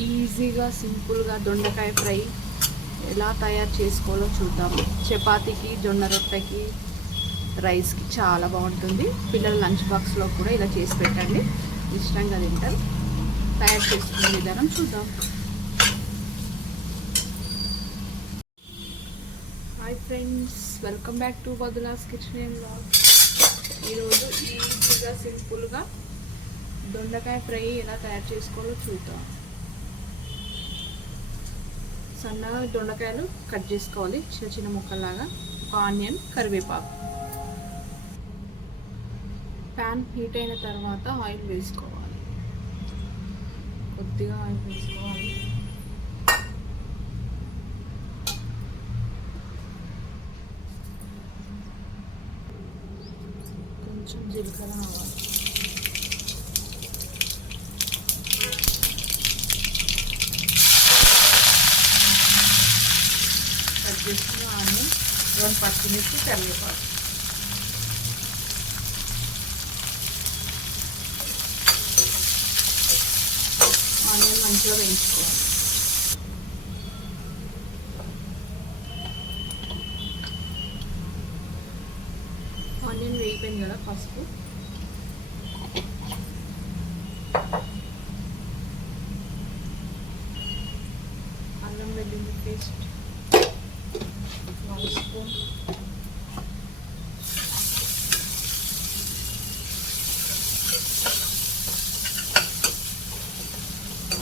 ఈజీగా సింపుల్గా దొండకాయ ఫ్రై ఎలా తయారు చేసుకోవాలో చూద్దాం. చపాతీకి జొన్న రొట్టెకి రైస్కి చాలా బాగుంటుంది. పిల్లల లంచ్ బాక్స్లో కూడా ఇలా చేసి పెట్టండి. ఇష్టంగా తింటారు. తయారు చేసుకునే విధానం చూద్దాం. Hi friends welcome back to బదులాస్ kitchen and blog. ఈరోజు ఈజీగా సింపుల్గా దొండకాయ ఫ్రై ఎలా తయారు చేసుకోవాలో చూద్దాం. సన్నగా దొండకాయలు కట్ చేసుకోవాలి. చిన్న చిన్న ముక్కల్లాగా. ఒక ఆనియన్ కరివేపాకు. ప్యాన్ హీట్ అయిన తర్వాత ఆయిల్ వేసుకోవాలి. కొద్దిగా ఆయిల్ వేసుకోవాలి. కొంచెం జీలకర్ర ఆవాలి కట్ చేసుకున్న ఆనియన్ రెండు పచ్చిమిర్చి కరివేపాకు ఆనియన్ మంచిగా వేయించుకోవాలి ఆనియన్ వేయిపోయింది కదా పసుపు అల్లం వెల్లుల్లి పేస్ట్ వన్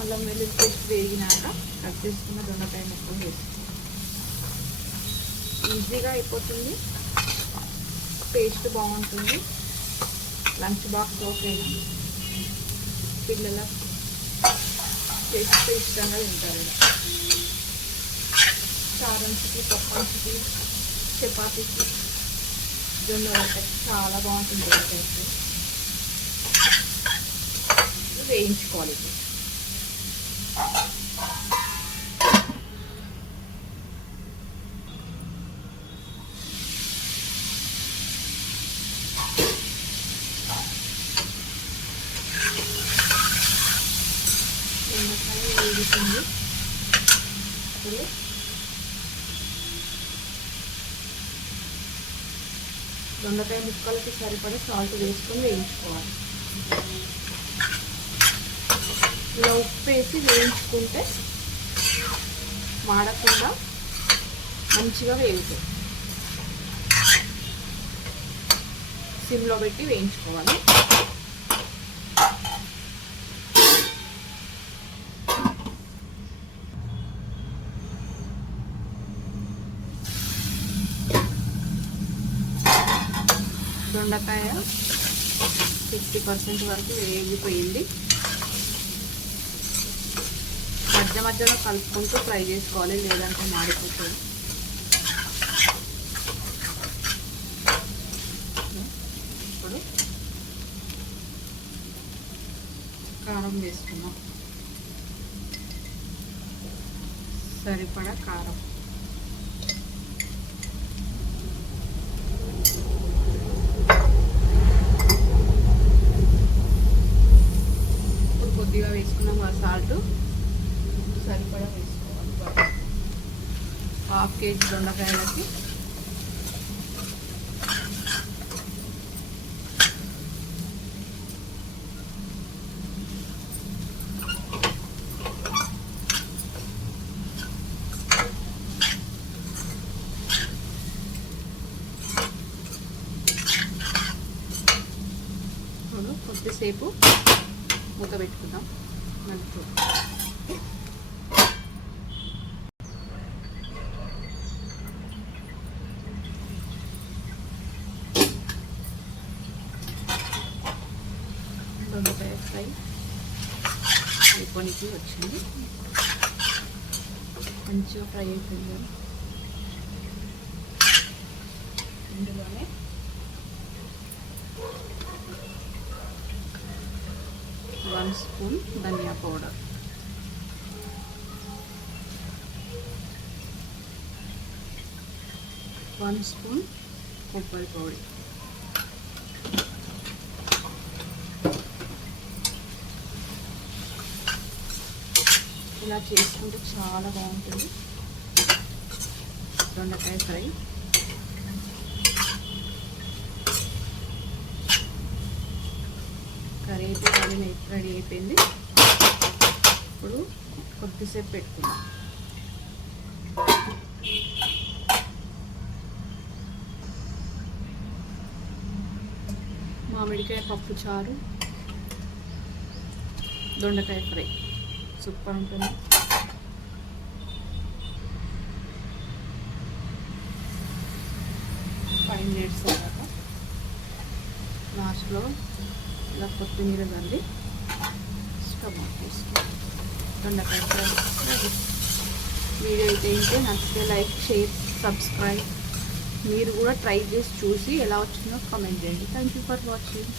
అల్లం వెల్లుల్లి పేస్ట్ వేగినాక కట్ చేసుకున్న దొండకాయ ముక్కలు వేసుకుంటాం ఈజీగా అయిపోతుంది. టేస్ట్ బాగుంటుంది. లంచ్ బాక్స్ ఓకేనా పిల్లల టేస్ట్ ఇష్టంగా తింటారు. ఇలా పప్పంచికి చపాతీకి. జొన్న చాలా బాగుంటుంది వేయించుకోవాలి ఇది. వేగుతుంది. దొండకాయ ముక్కలకి సరిపడే సాల్ట్ వేసుకొని వేయించుకోవాలి. ఇలా ఉప్పు వేసి వేయించుకుంటే వాడకుండా మంచిగా వేగుతుంది సిమ్లో పెట్టి వేయించుకోవాలి. దొండకాయ ఫిఫ్టీ పర్సెంట్ వరకు వేగిపోయింది. మధ్య మధ్యలో కలుపుకుంటూ ఫ్రై చేసుకోవాలి లేదంటే మాడిపోతుంది. ఇప్పుడు కారం వేసుకున్నాం సరిపడా కారం ఇప్పుడు కొద్దిగా వేసుకున్నాం ఆ సాల్ట్ సరిపడా వేసుకోవాలి. హాఫ్ కేజీ దొండకాయలకి. కొద్దిసేపు మూత పెట్టుకుందాం. మనకు దొండకాయ ఫ్రై అయిపోనికి వచ్చింది. మంచిగా ఫ్రై అయిపోయింది. ఇందులోనే వన్ స్పూన్ ధనియా పౌడర్. వన్ స్పూన్ కొబ్బరి పౌడర్ ఇలా చేసుకుంటే చాలా బాగుంటుంది. దొండకాయ ఫ్రై. కర్రీ అయితే రెడీ రెడీ అయిపోయింది. ఇప్పుడు కొద్దిసేపు పెట్టుకుందాం. మామిడికాయ పప్పు చారు దొండకాయ ఫ్రై. సూపర్ ఉంటుంది. ఫైవ్ మినిట్స్ తర్వాత లాస్ట్లో ఇలా కొత్తిమీర చల్లి స్టవ్ ఆఫ్ చేసుకోవాలి దొండకాయ వీడియో అయితే ఇంటే నచ్చితే లైక్ షేర్ సబ్స్క్రైబ్. మీరు కూడా ట్రై చేసి చూసి ఎలా వచ్చిందో కామెంట్ చేయండి. Thank you for watching